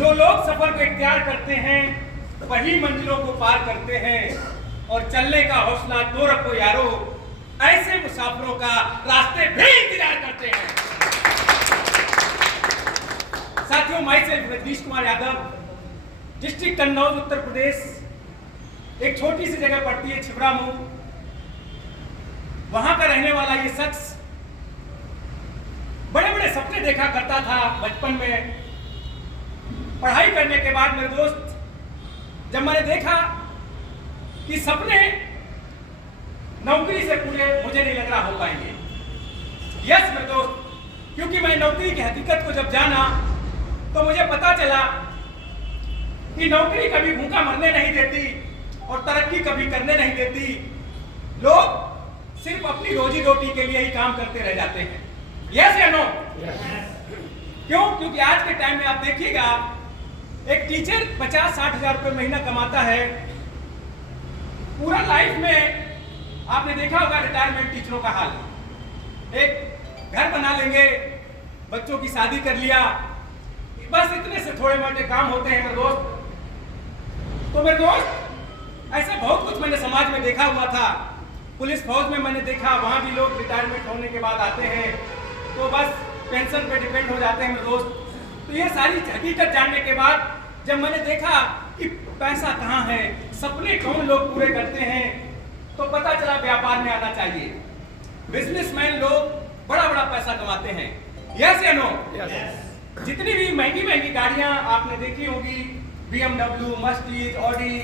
जो लोग सफर को इख्तियार करते हैं वही मंजिलों को पार करते हैं, और चलने का हौसला तो रखो यारो, ऐसे मुसाफिरों का रास्ते भी इंतजार करते हैं। साथियों, myself Rajneesh Kumar Yadav, district Kannauj, Uttar Pradesh. एक छोटी सी जगह पड़ती है छिबरामऊ, वहां का रहने वाला ये शख्स बड़े बड़े सपने देखा करता था बचपन में। पढ़ाई करने के बाद मेरे दोस्त, जब मैंने देखा कि सपने नौकरी से पूरे मुझे नहीं लग रहा हो पाएंगे। यस मेरे दोस्त, क्योंकि मैं नौकरी की हकीकत को जब जाना तो मुझे पता चला कि नौकरी कभी भूखा मरने नहीं देती और तरक्की कभी करने नहीं देती। लोग सिर्फ अपनी रोजी रोटी के लिए ही काम करते रह जाते हैं। यस या नो? क्यों? क्योंकि आज के टाइम में आप देखिएगा, एक टीचर 50-60 हजार रुपये महीना कमाता है। पूरा लाइफ में आपने देखा होगा रिटायरमेंट टीचरों का हाल। एक घर बना लेंगे, बच्चों की शादी कर लिया, बस इतने से थोड़े मोटे काम होते हैं मेरे दोस्त। तो मेरे दोस्त, ऐसा बहुत कुछ मैंने समाज में देखा हुआ था। पुलिस फौज में मैंने देखा, वहां भी लोग रिटायरमेंट होने के बाद आते हैं तो बस पेंशन पे डिपेंड हो जाते हैं मेरे दोस्त। तो ये सारी हकीकत जानने के बाद जब मैंने देखा कि पैसा कहाँ है, सपने कौन लोग पूरे करते हैं, तो पता चला व्यापार में आना चाहिए। बिजनेसमैन लोग बड़ा बड़ा पैसा कमाते हैं। यस या नो? जितनी भी महंगी महंगी गाड़ियां आपने देखी होगी, BMW, मर्सिडीज, ऑडी,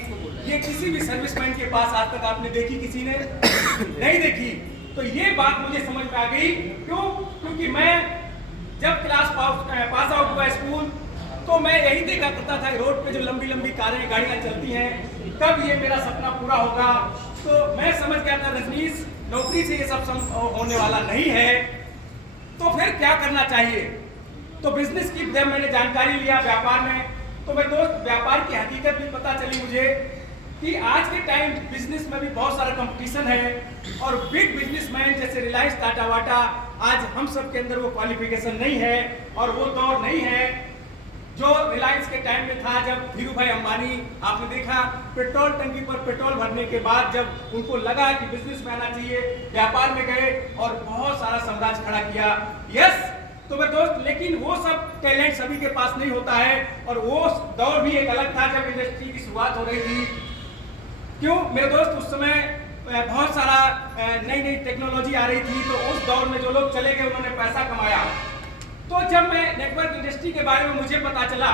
ये किसी भी सर्विसमैन के पास आज तक आपने देखी? किसी ने नहीं देखी। तो ये बात मुझे समझ में आ गई। क्यों? क्योंकि मैं जब क्लास पास आउट हुआ स्कूल, तो मैं यही देखा करता था रोड पे जो लंबी लंबी कारें गाड़ियां चलती हैं, कब ये मेरा सपना पूरा होगा। तो मैं समझ गया था रजनीश, नौकरी से ये सब होने वाला नहीं है, तो फिर क्या करना चाहिए। तो बिजनेस की जब मैंने जानकारी लिया व्यापार में, तो मेरे दोस्त व्यापार की हकीकत भी पता चली मुझे कि आज के टाइम बिजनेस में भी बहुत सारा कंपटीशन है, और बिग बिजनेसमैन जैसे रिलायंस, टाटा वाटा, आज हम सब के अंदर वो क्वालिफिकेशन नहीं है और वो दौर नहीं है जो रिलायंस के टाइम में था। जब धीरू भाई अंबानी, आपने देखा पेट्रोल टंकी पर पेट्रोल भरने के बाद जब उनको लगा कि बिजनेस में आना चाहिए, व्यापार में गए और बहुत सारा साम्राज्य खड़ा किया। यस, तो मेरे दोस्त, लेकिन वो सब टैलेंट सभी के पास नहीं होता है, और वो दौर भी एक अलग था जब इंडस्ट्री की शुरुआत हो रही थी। क्यों मेरे दोस्त? उस समय बहुत सारा नई नई टेक्नोलॉजी आ रही थी, तो उस दौर में जो लोग चले गए उन्होंने पैसा कमाया। तो जब मैं नेटवर्क इंडस्ट्री के बारे में मुझे पता चला,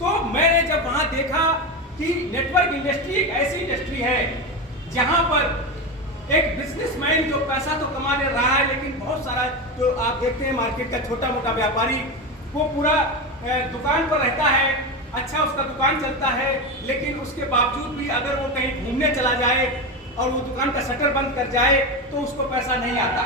तो मैंने जब वहां देखा कि नेटवर्क इंडस्ट्री एक ऐसी इंडस्ट्री है जहां पर एक बिजनेसमैन जो पैसा तो कमा ले रहा है, लेकिन बहुत सारा जो आप देखते हैं मार्केट का छोटा मोटा व्यापारी, वो पूरा दुकान पर रहता है, अच्छा उसका दुकान चलता है, लेकिन उसके बावजूद भी अगर वो कहीं घूमने चला जाए और वो दुकान का शटर बंद कर जाए तो उसको पैसा नहीं आता।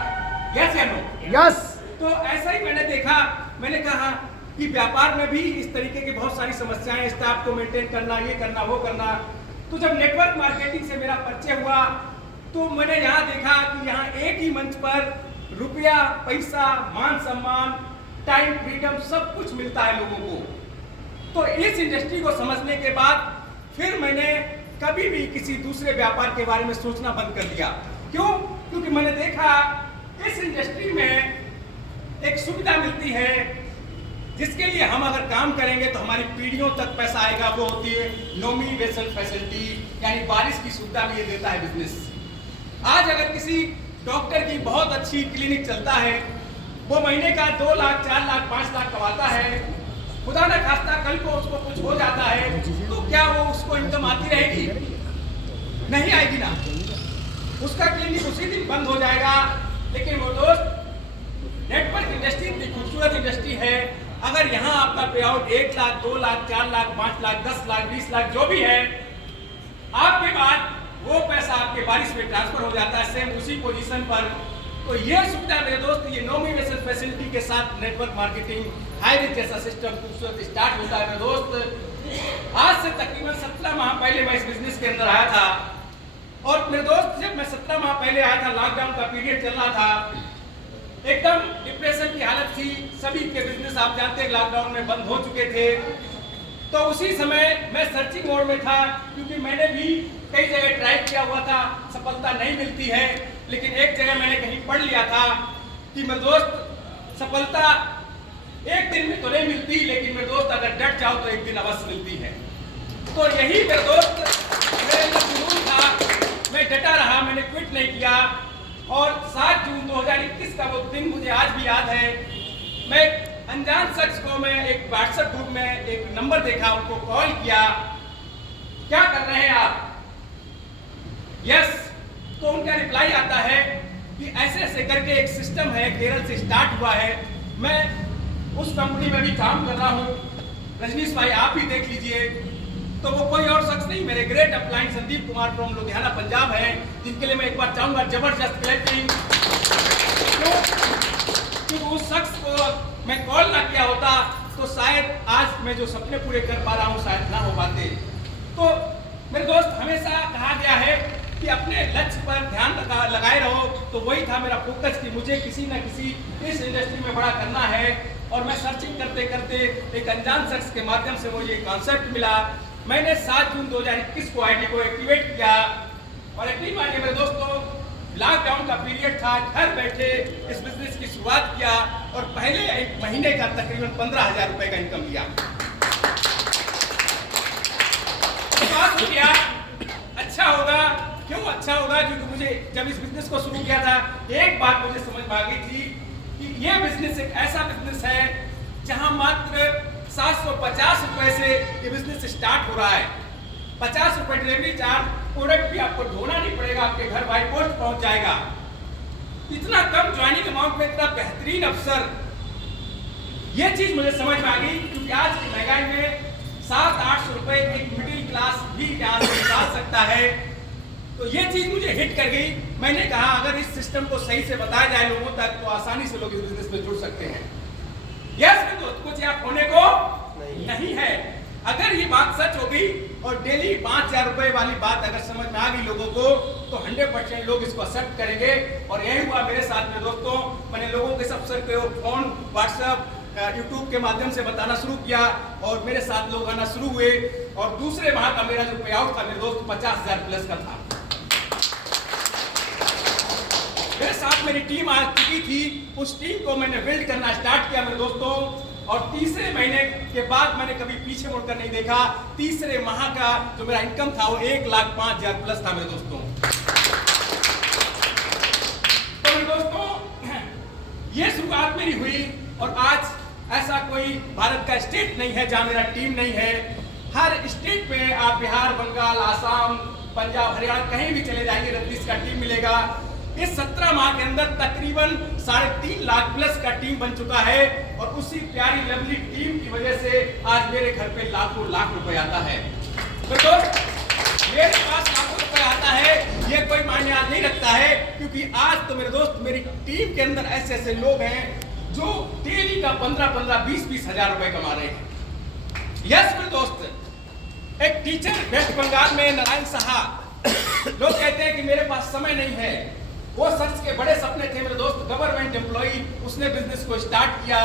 यस या नो? यस। तो ऐसा ही मैंने देखा, मैंने कहा कि व्यापार में भी इस तरीके की बहुत सारी समस्याएं, स्टाफ को मेंटेन करना, ये करना, वो करना। तो जब नेटवर्क मार्केटिंग से मेरा परिचय हुआ, तो मैंने यहाँ देखा कि यहाँ एक ही मंच पर रुपया, पैसा, मान सम्मान, टाइम, फ्रीडम सब कुछ मिलता है लोगों को। तो इस इंडस्ट्री को समझने के बाद फिर मैंने कभी भी किसी दूसरे व्यापार के बारे में सोचना बंद कर दिया। क्यों? क्योंकि मैंने देखा इस इंडस्ट्री में एक सुविधा मिलती है जिसके लिए हम अगर काम करेंगे तो हमारी पीढ़ियों तक पैसा आएगा। वो होती है नोमिनेशन फैसिलिटी, यानी बारिश की सुविधा भी ये देता है बिजनेस। आज अगर किसी डॉक्टर की बहुत अच्छी क्लिनिक चलता है, वो महीने का 2 लाख, 4 लाख, 5 लाख कमाता है, खुदा न खास्ता कल को उसको कुछ हो जाता है, तो क्या वो उसको इनकम आती रहेगी? नहीं आएगी ना, उसका क्लिनिक उसी दिन बंद हो जाएगा। लेकिन वो दोस्त, नेटवर्क इंडस्ट्री इतनी खूबसूरत इंडस्ट्री है, अगर यहाँ आपका पे आउट 1 लाख, 2 लाख, 4 लाख, 5 लाख, 10 लाख, 20 लाख जो भी है, आपके बाद वो पैसा आपके बारिश में ट्रांसफर हो जाता है सेम उसी पोजीशन पर। तो ये सुविधा मेरे दोस्त, ये नॉमिनेशन फैसिलिटी के साथ नेटवर्क मार्केटिंग हाई रिच जैसा सिस्टम खूबसूरत स्टार्ट होता है मेरे दोस्त। आज से तकरीबन 17 माह पहले मैं इस बिजनेस के अंदर आया था, और मेरे दोस्त जब मैं 17 माह पहले आया था, लॉकडाउन का पीरियड चल रहा था, एकदम डिप्रेशन की हालत थी, सभी के बिजनेस आप जानते हैं लॉकडाउन में बंद हो चुके थे। तो उसी समय मैं सर्चिंग मोड में था, क्योंकि मैंने भी कई जगह ट्राई किया हुआ था, सफलता नहीं मिलती है। लेकिन एक जगह मैंने कहीं पढ़ लिया था कि मेरे दोस्त सफलता एक दिन में तो नहीं मिलती, लेकिन मेरे दोस्त अगर डट जाओ तो एक दिन अवश्य मिलती है। तो यही मेरे दोस्त मेरे अंदर जुनून था, मैं डटा रहा, मैंने क्विट नहीं किया। और 7 जून 2021 का वो दिन मुझे आज भी याद है। मैं अनजान शख्स को मैं एक व्हाट्सएप ग्रुप में एक नंबर देखा, उनको कॉल किया, क्या कर रहे हैं आप? यस। तो उनका रिप्लाई आता है कि ऐसे ऐसे करके एक सिस्टम है, केरल से स्टार्ट हुआ है, मैं उस कंपनी में भी काम कर रहा हूँ, रजनीश भाई आप भी देख लीजिए। तो वो कोई और शख्स नहीं, मेरे great upline Sandeep Kumar from Ludhiana Punjab है, जिनके लिए मैं एक बार चाहूंगा जबरदस्त क्लैपिंग। क्योंकि उस शख्स को मैं कॉल ना किया होता तो शायद आज मैं जो सपने पूरे कर पा रहा हूँ शायद ना हो पाते। तो मेरे दोस्त, हमेशा कहा गया है कि अपने लक्ष्य पर ध्यान लगाए रहो, तो वही था मेरा फोकस कि मुझे किसी न किसी इस इंडस्ट्री में बड़ा करना है। और मैं सर्चिंग करते करते एक अनजान शख्स के माध्यम से मुझे कॉन्सेप्ट मिला। मैंने 7 जून 2021 को आईडी को एक्टिवेट किया। और यकीन मानिए मेरे दोस्तों, लॉकडाउन का पीरियड था, घर बैठे इस बिजनेस की शुरुआत किया और पहले एक महीने का तकरीबन 15,000 रुपए का इनकम लिया। अच्छा होगा, क्यों अच्छा होगा? क्योंकि मुझे जब इस बिजनेस को शुरू किया था, एक बात मुझे समझ में आ गई थी कि यह बिजनेस एक ऐसा बिजनेस है जहां मात्र 750 रुपए से ये बिजनेस स्टार्ट हो रहा है। 50 रुपए डिलीवरी चार्ज, प्रोडक्ट भी आपको ढोना नहीं पड़ेगा, आपके घर बाई पोस्ट पहुंच जाएगा। इतना कम ज्वाइनिंग अमाउंट में इतना बेहतरीन अवसर, ये चीज मुझे समझ में आ गई। क्योंकि आज की महंगाई में 700-800 रुपए एक मिडिल क्लास भी यहाँ से निकाल सकता है। तो ये चीज मुझे हिट कर गई। मैंने कहा अगर इस सिस्टम को सही से बताया जाए लोगों तक तो आसानी से लोग इस बिजनेस में जुड़ सकते हैं। यस दोस्त, कुछ यहाँ खोने को नहीं है। अगर ये बात सच होगी और डेली 5,000 रुपए वाली बात अगर समझ में आ गई लोगों को, तो 100% लोग इसको एक्सेप्ट करेंगे। और यही हुआ मेरे साथ में दोस्तों। मैंने लोगों के सबसे फोन, व्हाट्सएप, यूट्यूब के माध्यम से बताना शुरू किया और मेरे साथ लोग आना शुरू हुए। और दूसरे माह का मेरा जो पे आउट था मेरे दोस्त 50,000 प्लस का था। मेरे साथ मेरी टीम आ चुकी थी, उस टीम को मैंने बिल्ड करना स्टार्ट किया मेरे दोस्तों। और तीसरे महीने के बाद मैंने कभी पीछे मुड़कर नहीं देखा। तीसरे माह का जो मेरा इनकम था वो 1,05,000 प्लस था मेरे दोस्तों। तो मेरे दोस्तों, ये शुरुआत मेरी हुई। और आज ऐसा कोई भारत का स्टेट नहीं है जहां मेरा टीम नहीं है। हर स्टेट में आप बिहार, बंगाल, आसाम, पंजाब, हरियाणा कहीं भी चले जाएंगे, रजनीश का टीम मिलेगा। इस 17 माह के अंदर तकरीबन 3.5 लाख प्लस का टीम बन चुका है। और उसी प्यारी लवली टीम की वजह से आज मेरे घर पे लाखों लाख रुपए आता है। तो दोस्त, मेरे पास लाखों रुपए आता है, ये कोई मायने नहीं रखता है। क्योंकि आज तो मेरे दोस्त मेरी टीम के अंदर ऐसे ऐसे लोग हैं जो डेली का 15-15, 20-20 हजार रुपए कमा रहे हैं। यस मेरे दोस्त, एक टीचर वेस्ट बंगाल में नारायण साहा, लोग कहते हैं कि मेरे पास समय नहीं है। वो शख्स के बड़े सपने थे मेरे दोस्त, गवर्नमेंट एम्प्लॉई, उसने बिजनेस को स्टार्ट किया।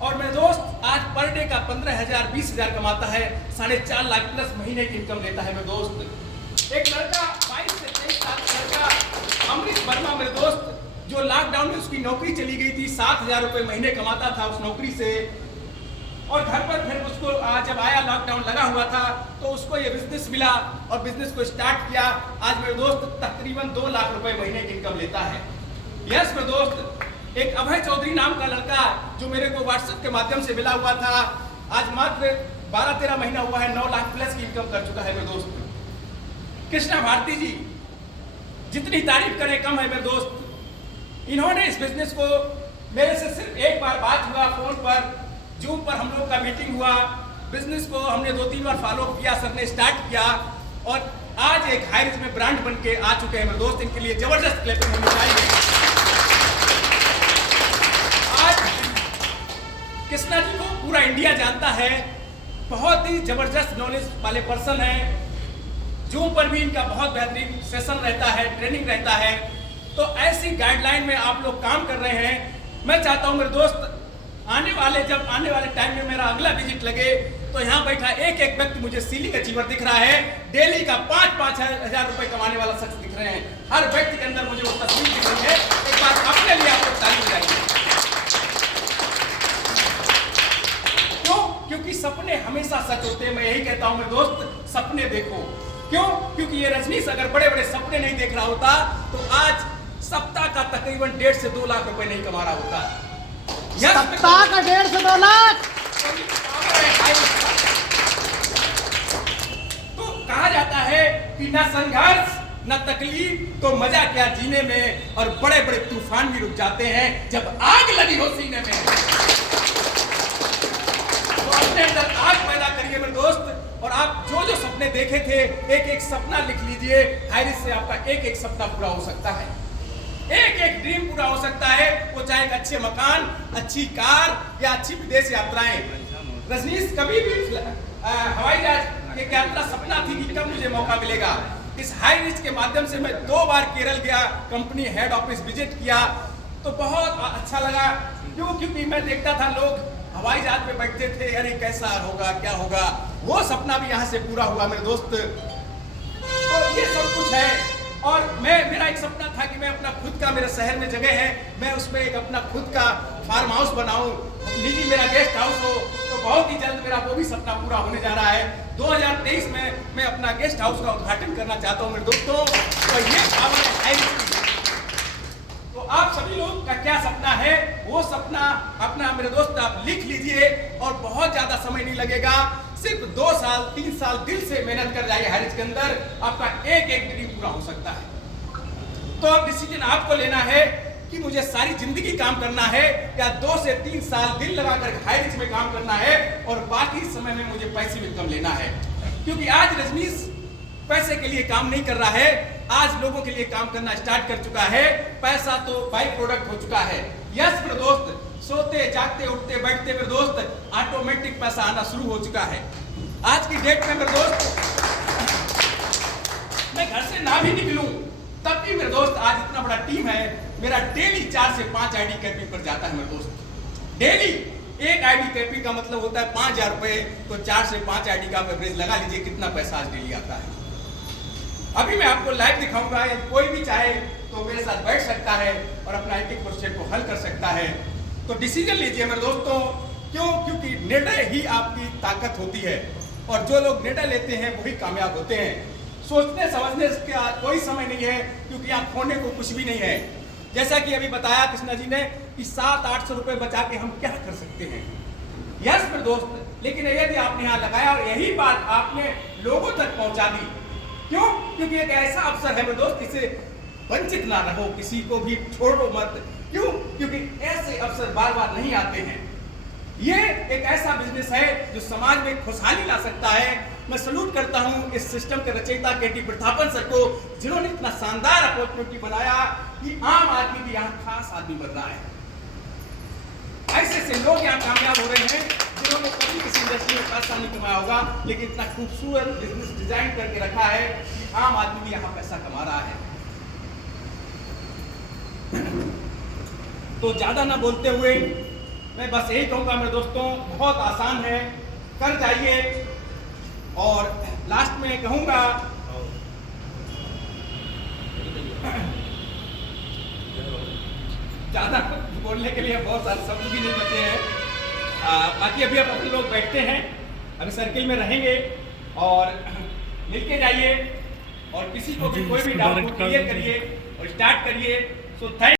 और मेरे दोस्त आज पर डे का 15,000, 20,000 कमाता है, 4.5 लाख प्लस महीने की इनकम लेता है मेरे दोस्त। एक लड़का 22 से 23 साल का लड़का अमृत वर्मा मेरे दोस्त, जो लॉकडाउन में उसकी नौकरी चली गई थी, 7,000 रुपए महीने कमाता था उस नौकरी से। और घर पर फिर उसको जब आया लॉकडाउन लगा हुआ था तो उसको ये बिजनेस मिला और बिजनेस को स्टार्ट किया। आज मेरे दोस्त तकरीबन 2 लाख रुपए महीने की इनकम लेता है। यस मेरे दोस्त, एक अभय चौधरी नाम का लड़का जो मेरे को व्हाट्सएप के माध्यम से मिला हुआ था, आज मात्र 12-13 महीना हुआ है, 9 लाख प्लस की इनकम कर चुका है मेरे दोस्त। कृष्णा भारती जी, जितनी तारीफ करें कम है मेरे दोस्त। इन्होंने इस बिजनेस को मेरे से सिर्फ एक बार बात हुआ फोन पर, जूम पर हम लोग का मीटिंग हुआ, बिजनेस को हमने 2-3 बार फॉलो किया, सर ने स्टार्ट किया और आज एक हाई रिस्क में ब्रांड बन के आ चुके हैं मेरे दोस्त। इनके लिए जबरदस्त क्लैपिंग होनी चाहिए। आज कृष्णा जी को पूरा इंडिया जानता है, बहुत ही जबरदस्त नॉलेज वाले पर्सन है। जूम पर भी इनका बहुत बेहतरीन सेशन रहता है, ट्रेनिंग रहता है। तो ऐसी गाइडलाइन में आप लोग काम कर रहे हैं। मैं चाहता हूं मेरे दोस्त, आने वाले टाइम में मेरा अगला विजिट लगे तो यहाँ बैठा एक एक व्यक्ति मुझे सीलिंग अचीवर दिख रहा है, डेली का 5-5 हजार रुपए कमाने वाला शख्स दिख रहे हैं। हर व्यक्ति के अंदर मुझे वो तस्वीर दिख रही है। एक बार अपने लिए आप लोग ताली बजाइए। क्यों? क्योंकि सपने हमेशा सच होते हैं। मैं यही कहता हूं मेरे दोस्त, सपने देखो। क्यों? क्योंकि ये रजनीश अगर बड़े बड़े सपने नहीं देख रहा होता तो आज सप्ताह का तकरीबन 1.5 से 2 लाख रुपए नहीं कमा रहा होता। सप्ताह का 1.5 से 2 लाख। तो कहा जाता है कि न संघर्ष न तकलीफ तो मजा क्या जीने में, और बड़े बड़े तूफान भी रुक जाते हैं जब आग लगी हो सीने में। तो अपने अंदर आग पैदा करिए मेरे दोस्त, और आप जो जो सपने देखे थे एक एक सपना लिख लीजिए। हाइरिस से आपका एक एक सपना पूरा हो सकता है, एक एक ड्रीम पूरा हो सकता है। वो चाहे एक अच्छे मकान, अच्छी कार या अच्छी विदेश यात्राएं। रजनीश कभी भी हवाई जहाज की यात्रा सपना थी कि कब मुझे मौका मिलेगा। इस हाई रिच के माध्यम से मैं 2 बार केरल गया, कंपनी हेड ऑफिस विजिट किया, तो बहुत अच्छा लगा। क्यों? क्योंकि मैं देखता था लोग हवाई जहाज में बैठते थे, अरे कैसा होगा, क्या होगा। वो सपना भी यहाँ से पूरा हुआ मेरे दोस्त। तो ये सब कुछ है। और मेरा एक सपना था कि मैं अपना खुद का, मेरे शहर में जगह है, मैं उसमें एक अपना खुद का फार्म हाउस बनाऊं, निजी मेरा गेस्ट हाउस हो। तो बहुत ही जल्द मेरा वो भी सपना पूरा होने जा रहा है। 2023 में मैं अपना गेस्ट हाउस का उद्घाटन करना चाहता हूं मेरे दोस्तों। तो ये पावर है। तो आप सभी लोग का क्या सपना है, वो सपना अपना मेरे दोस्त आप लिख लीजिए, और बहुत ज्यादा समय नहीं लगेगा। सिर्फ 2 साल 3 साल दिल से मेहनत कर जाइए हाइरिस के अंदर, आपका एक एक ड्रीम पूरा हो सकता है। तो अब डिसीजन आपको लेना है कि मुझे सारी जिंदगी काम करना है या 2 से 3 साल दिल लगाकर हाइरिस में काम करना है, और बाकी समय में मुझे पैसिव इनकम लेना है। क्योंकि आज रजनीश पैसे के लिए काम नहीं कर रहा है, आज लोगों के लिए काम करना स्टार्ट कर चुका है। पैसा तो बाई प्रोडक्ट हो चुका है। यस मेरे दोस्त, सोते जागते उठते बैठते मेरे दोस्त ऑटोमेटिक पैसा आना शुरू हो चुका है। आज की डेट में मेरे दोस्त मैं घर से ना भी निकलूं तब भी मेरे दोस्त आज इतना बड़ा टीम है, मेरा डेली 4 से 5 आईडी कैपिंग पर जाता है मेरे दोस्त। डेली एक आईडी कैपिंग का मतलब होता है 5,000 रुपए। तो 4 से 5 आईडी का एवरेज लगा लीजिए कितना पैसा आज डेली आता है। अभी मैं आपको लाइव दिखाऊंगा, कोई भी चाहे तो मेरे साथ बैठ सकता है और अपना एक एक क्वेश्चन को हल कर सकता है। तो डिसीजन लीजिए मेरे दोस्तों। क्यों? क्योंकि निर्णय ही आपकी ताकत होती है, और जो लोग निर्णय लेते हैं वही कामयाब होते हैं। सोचने समझने का कोई समय नहीं है, क्योंकि यहाँ खोने को कुछ भी नहीं है। जैसा कि अभी बताया कृष्णा जी ने कि 700-800 रुपए बचा के हम क्या कर सकते हैं। यस मेरे दोस्त, लेकिन यदि आपने यहाँ लगाया और यही बात आपने लोगों तक पहुंचा दी। क्यों? क्योंकि एक ऐसा अवसर है मेरे दोस्त, इसे वंचित ना रहो, किसी को भी छोड़ो मत। क्यों? क्योंकि ऐसे अवसर बार बार नहीं आते हैं। ये एक ऐसा बिजनेस है जो समाज में खुशहाली ला सकता है। मैं सलूट करता हूं इस सिस्टम के रचयिता केटी प्रतापन सर को, जिन्होंने इतना शानदार अपॉर्चुनिटी बनाया कि आम आदमी भी यहाँ खास आदमी बन रहा है। ऐसे लोग यहाँ कामयाब हो रहे हैं जिन्होंने कभी किसी इंडस्ट्री में पैसा नहीं कमाया होगा, लेकिन इतना खूबसूरत बिजनेस डिजाइन करके रखा है कि आम आदमी भी यहाँ पैसा कमा रहा है। तो ज्यादा ना बोलते हुए मैं बस यही कहूंगा मेरे दोस्तों, बहुत आसान है, कर जाइए। और लास्ट में कहूंगा ज्यादा बोलने के लिए बहुत सारे शब्द भी नहीं बचे हैं। बाकी अभी आप अपने लोग बैठते हैं, अभी सर्किल में रहेंगे और मिलके जाइए, और किसी को भी कोई भी डाउट क्लियर करिए और स्टार्ट करिए। So thank